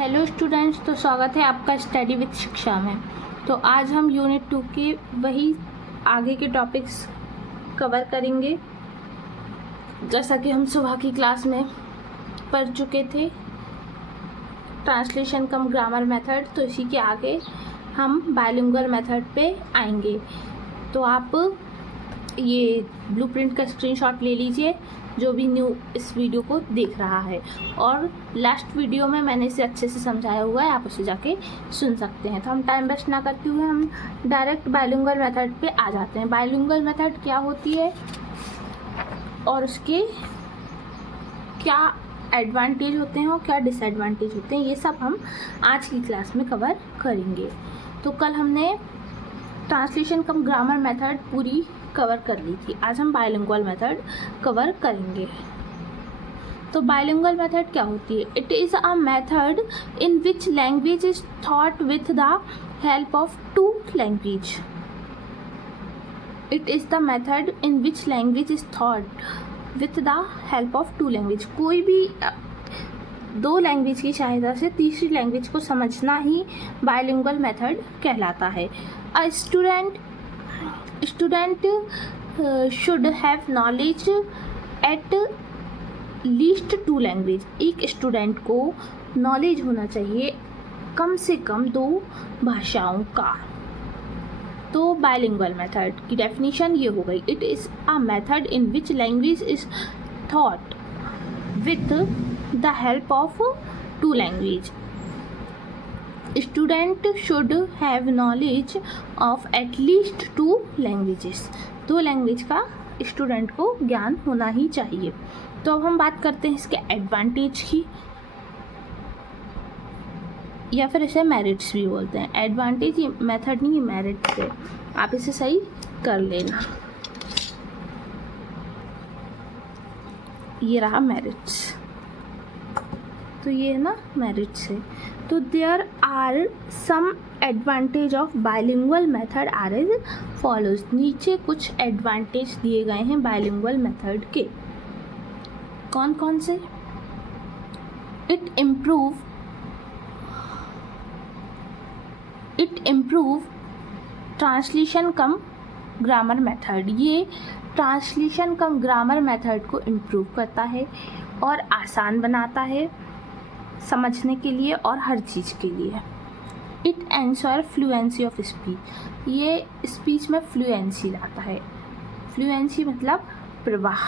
Hello students, तो स्वागत है आपका स्टडी विद शिक्षा में। तो आज हम यूनिट 2 के वही आगे के टॉपिक्स कवर करेंगे जैसा कि हम सुबह की क्लास में पढ़ चुके थे, ट्रांसलेशन कम ग्रामर मेथड। तो इसी के आगे हम बायलिंगुअल मेथड पे आएंगे। तो आप ये ब्लूप्रिंट का स्क्रीनशॉट ले लीजिए जो भी न्यू इस वीडियो को देख रहा है, और लास्ट वीडियो में मैंने इसे अच्छे से समझाया हुआ है, आप उसे जाके सुन सकते हैं। तो हम टाइम वेस्ट ना करते हुए हम डायरेक्ट बायलिंगुअल मेथड पे आ जाते हैं। बायलिंगुअल मेथड क्या होती है और उसके क्या एडवांटेज होते हैं और क्या डिसएडवांटेज होते हैं, ये सब हम आज की क्लास में कवर करेंगे। तो कल हमने ट्रांसलेशन कम ग्रामर मेथड पूरी कवर कर ली थी, आज हम बायलिंगुअल मेथड कवर करेंगे। तो बायलिंगुअल मेथड क्या होती है? It is a method in which language is taught with the help of two language. It is the method in which language is taught with the help of two language. कोई भी दो language की सहायता से तीसरी language को समझना ही bilingual method कहलाता है। A student should have knowledge at least two language. एक स्टूडेंट को नॉलेज होना चाहिए कम से कम दो भाषाओं का। तो बायलिंगुअल मेथड की डेफिनेशन ये हो गई, it is a method in which language is taught with the help of two language. Student should have knowledge of at least two languages. दो लैंग्वेज का स्टूडेंट को ज्ञान होना ही चाहिए। तो अब हम बात करते हैं इसके एडवांटेज की, या फिर इसे मेरिट्स भी बोलते हैं। एडवांटेज ये मेथड नहीं, ये मेरिट्स है, आप इसे सही कर लेना। ये रहा मेरिट्स, तो ये है ना मेरिट्स है। तो there are some advantage of bilingual method are as follows. नीचे कुछ एडवांटेज दिए गए हैं बायलिंगुअल मेथड के। कौन कौन से? It improve translation cum grammar method. ये ट्रांसलेशन कम ग्रामर मेथड को इम्प्रूव करता है और आसान बनाता है समझने के लिए और हर चीज़ के लिए। It ensure fluency of speech. ये स्पीच में फ्लुएंसी लाता है। फ्लुएंसी मतलब प्रवाह।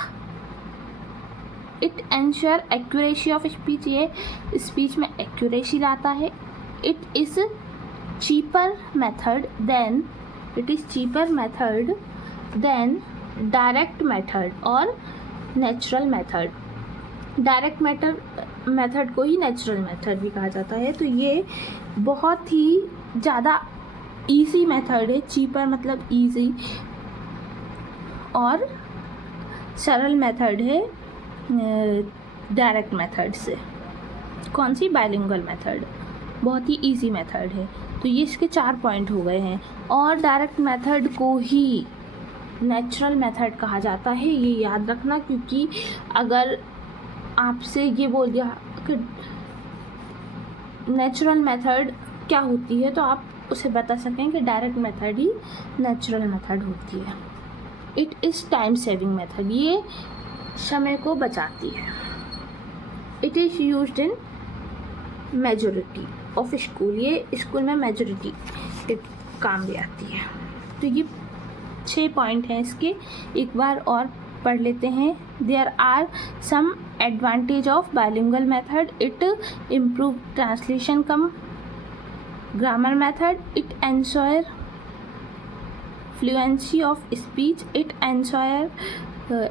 It ensure accuracy of speech. ये स्पीच में एक्यूरेसी लाता है। It is cheaper method than direct method और नेचुरल मेथड। डायरेक्ट मेथड को ही नेचुरल मेथड भी कहा जाता है। तो ये बहुत ही ज़्यादा इजी मेथड है। चीपर मतलब इजी, और सरल मेथड है डायरेक्ट मेथड से। कौन सी? बायलिंगुअल मेथड बहुत ही इजी मेथड है। तो ये इसके 4 पॉइंट हो गए हैं। और डायरेक्ट मेथड को ही नेचुरल मेथड कहा जाता है, ये याद रखना, क्योंकि अगर आपसे ये बोल दिया कि नेचुरल मेथड क्या होती है तो आप उसे बता सकें कि डायरेक्ट मेथड ही नेचुरल मेथड होती है। It is time saving method. ये समय को बचाती है। It is used in majority of school. ये स्कूल में मेजॉरिटी काम भी आती है। तो ये 6 पॉइंट हैं इसके, एक बार और पढ़ लेते हैं। There are some advantage of bilingual method. It improve translation cum grammar method. It ensure fluency of speech. It ensure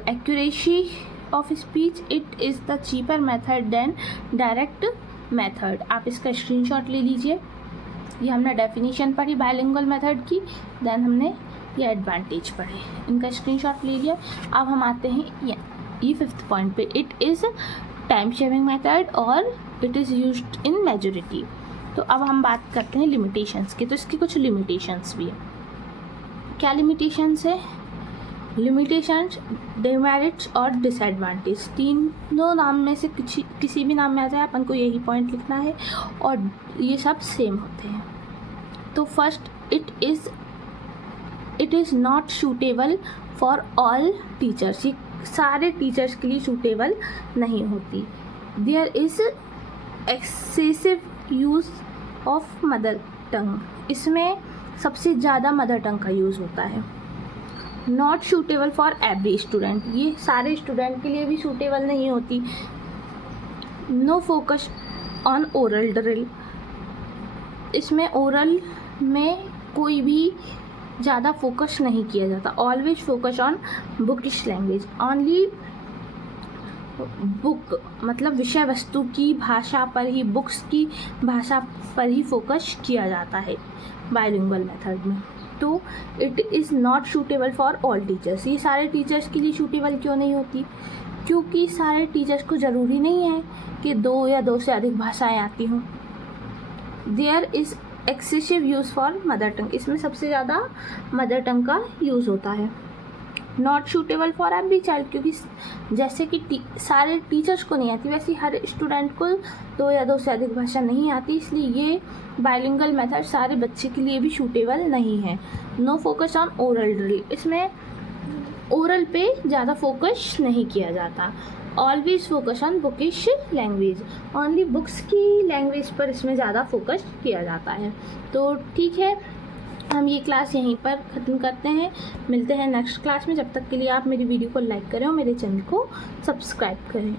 accuracy of speech. It is the cheaper method than direct method. आप इसका screenshot ले लीजिए। ये हमने definition पढ़ी bilingual method की, then हमने ये एडवांटेज पढ़े, इनका स्क्रीनशॉट ले लिया। अब हम आते हैं ये 5th पॉइंट पे। It is time saving method और it is used in majority. तो अब हम बात करते हैं लिमिटेशंस की। तो इसकी कुछ लिमिटेशंस भी है। क्या लिमिटेशंस है? लिमिटेशंस, डिमेरिट्स और डिसएडवांटेज, तीनों नाम में से किसी भी नाम में आ जाए अपन को यही पॉइंट लिखना है और ये सब सेम होते हैं। तो first, it is not suitable for all teachers, ये सारे टीचर्स के लिए सूटेबल नहीं होती। There is excessive use of mother tongue, इसमें सबसे ज़्यादा मदर टंग का यूज़ होता है। Not suitable for every student, ये सारे स्टूडेंट के लिए भी सूटेबल नहीं होती। No focus on oral drill, इसमें ओरल में कोई भी ज़्यादा फोकस नहीं किया जाता। Always focus on bookish language, only book मतलब विषय वस्तु की भाषा पर ही, बुक्स की भाषा पर ही फोकस किया जाता है बाइलिंगुअल मेथड में। तो it is not suitable for all teachers, ये सारे टीचर्स के लिए सूटेबल क्यों नहीं होती? क्योंकि सारे टीचर्स को ज़रूरी नहीं है कि 2 या 2 से अधिक भाषाएं आती हों। There is excessive use for mother tongue, इसमें सबसे ज़्यादा मदर टंग का यूज़ होता है। Not suitable for every child, क्योंकि जैसे कि सारे टीचर्स को नहीं आती, वैसे हर स्टूडेंट को 2 या 2 से अधिक भाषा नहीं आती, इसलिए ये बाइलिंगुअल मेथड सारे बच्चे के लिए भी सूटेबल नहीं है। No focus on oral drill, इसमें ओरल पे ज़्यादा फोकस नहीं किया जाता। Always focus on bookish language, only books की लैंग्वेज पर इसमें ज़्यादा फोकस किया जाता है। तो ठीक है, हम ये क्लास यहीं पर ख़त्म करते हैं, मिलते हैं नेक्स्ट क्लास में। जब तक के लिए आप मेरी वीडियो को लाइक करें और मेरे चैनल को सब्सक्राइब करें।